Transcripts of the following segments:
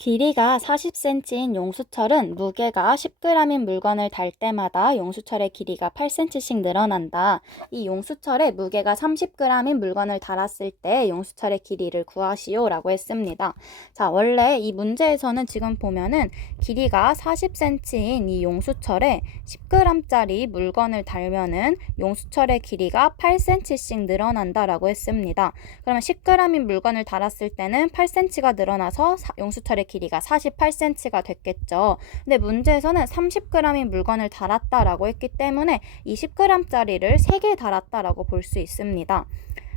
길이가 40cm인 용수철은 무게가 10g인 물건을 달 때마다 용수철의 길이가 8cm씩 늘어난다. 이 용수철에 무게가 30g인 물건을 달았을 때 용수철의 길이를 구하시오 라고 했습니다. 자, 원래 이 문제에서는 지금 보면은 길이가 40cm인 이 용수철에 10g짜리 물건을 달면은 용수철의 길이가 8cm씩 늘어난다 라고 했습니다. 그러면 10g인 물건을 달았을 때는 8cm가 늘어나서 용수철의 길이가 48cm가 됐겠죠. 근데 문제에서는 30g인 물건을 달았다라고 했기 때문에 이 10g짜리를 3개 달았다라고 볼 수 있습니다.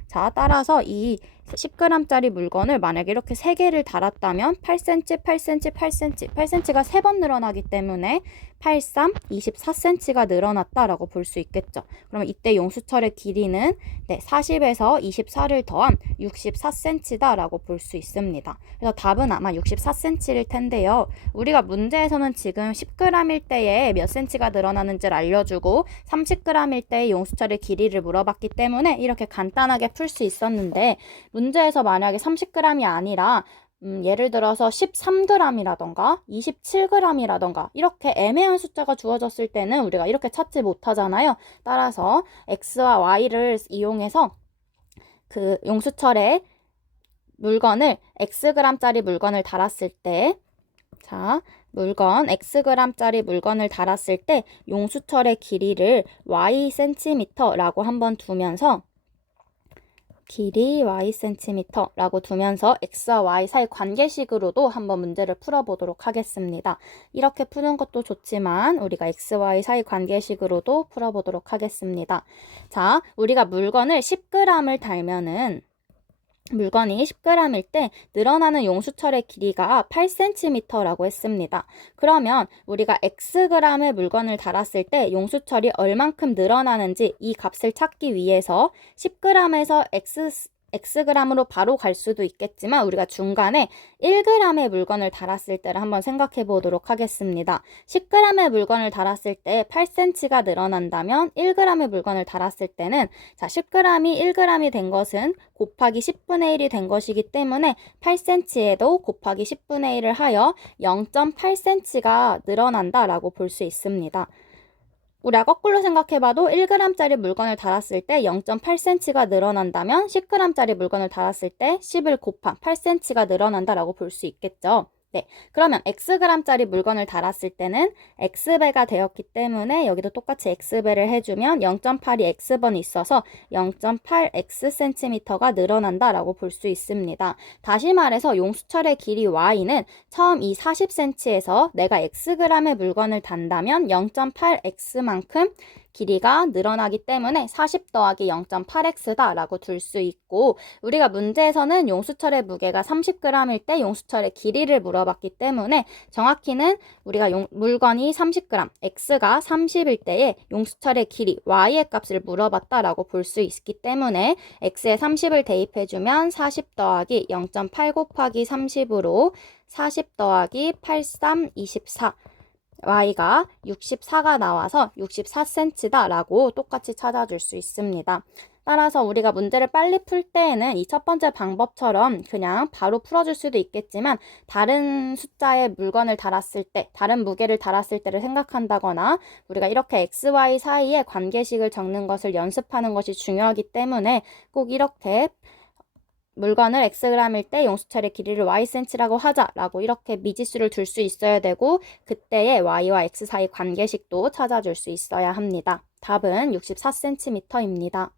자, 따라서 이 10g짜리 물건을 만약에 이렇게 3개를 달았다면 8cm, 8cm, 8cm, 8cm가 3번 늘어나기 때문에 8, 3, 24cm가 늘어났다라고 볼 수 있겠죠. 그러면 이때 용수철의 길이는 40에서 24를 더한 64cm다라고 볼 수 있습니다. 그래서 답은 아마 64cm일 텐데요. 우리가 문제에서는 지금 10g일 때에 몇 cm가 늘어나는지를 알려주고 30g일 때의 용수철의 길이를 물어봤기 때문에 이렇게 간단하게 풀 수 있었는데 문제에서 만약에 30g이 아니라 예를 들어서 13g이라던가 27g이라던가 이렇게 애매한 숫자가 주어졌을 때는 우리가 이렇게 찾지 못하잖아요. 따라서 x와 y를 이용해서 그 용수철에 물건을 xg짜리 물건을 달았을 때 xg짜리 물건을 달았을 때 용수철의 길이를 ycm라고 한번 두면서 길이 ycm라고 두면서 x와 y 사이 관계식으로도 한번 문제를 풀어보도록 하겠습니다. 이렇게 푸는 것도 좋지만 우리가 x, y 사이 관계식으로도 풀어보도록 하겠습니다. 자, 우리가 물건을 10g을 달면은 물건이 10g일 때 늘어나는 용수철의 길이가 8cm라고 했습니다. 그러면 우리가 xg의 물건을 달았을 때 용수철이 얼만큼 늘어나는지 이 값을 찾기 위해서 10g에서 xg으로 바로 갈 수도 있겠지만 우리가 중간에 1g의 물건을 달았을 때를 한번 생각해 보도록 하겠습니다. 10g의 물건을 달았을 때 8cm가 늘어난다면 1g의 물건을 달았을 때는 10g이 1g이 된 것은 곱하기 10분의 1이 된 것이기 때문에 8cm에도 곱하기 10분의 1을 하여 0.8cm가 늘어난다라고 볼 수 있습니다. 우리가 거꾸로 생각해봐도 1g짜리 물건을 달았을 때 0.8cm가 늘어난다면 10g짜리 물건을 달았을 때 10을 곱한 8cm가 늘어난다라고 볼 수 있겠죠. 네, 그러면 xg짜리 물건을 달았을 때는 x배가 되었기 때문에 여기도 똑같이 x배를 해주면 0.8이 x번이 있어서 0.8xcm가 늘어난다라고 볼 수 있습니다. 다시 말해서 용수철의 길이 y는 처음 이 40cm에서 내가 xg의 물건을 단다면 0.8x만큼 길이가 늘어나기 때문에 40 더하기 0.8x다 라고 둘 수 있고 우리가 문제에서는 용수철의 무게가 30g일 때 용수철의 길이를 물어봤기 때문에 정확히는 우리가 물건이 30g, x가 30일 때에 용수철의 길이, y의 값을 물어봤다라고 볼 수 있기 때문에 x에 30을 대입해주면 40 더하기 0.8 곱하기 30으로 40 더하기 8, 3, 24 y가 64가 나와서 64cm다 라고 똑같이 찾아줄 수 있습니다. 따라서 우리가 문제를 빨리 풀 때에는 이 첫 번째 방법처럼 그냥 바로 풀어줄 수도 있겠지만 다른 숫자의 물건을 달았을 때, 다른 무게를 달았을 때를 생각한다거나 우리가 이렇게 x, y 사이에 관계식을 적는 것을 연습하는 것이 중요하기 때문에 꼭 이렇게 물건을 xg일 때 용수철의 길이를 ycm라고 하자라고 이렇게 미지수를 둘 수 있어야 되고 그때의 y와 x 사이 관계식도 찾아줄 수 있어야 합니다. 답은 64cm입니다.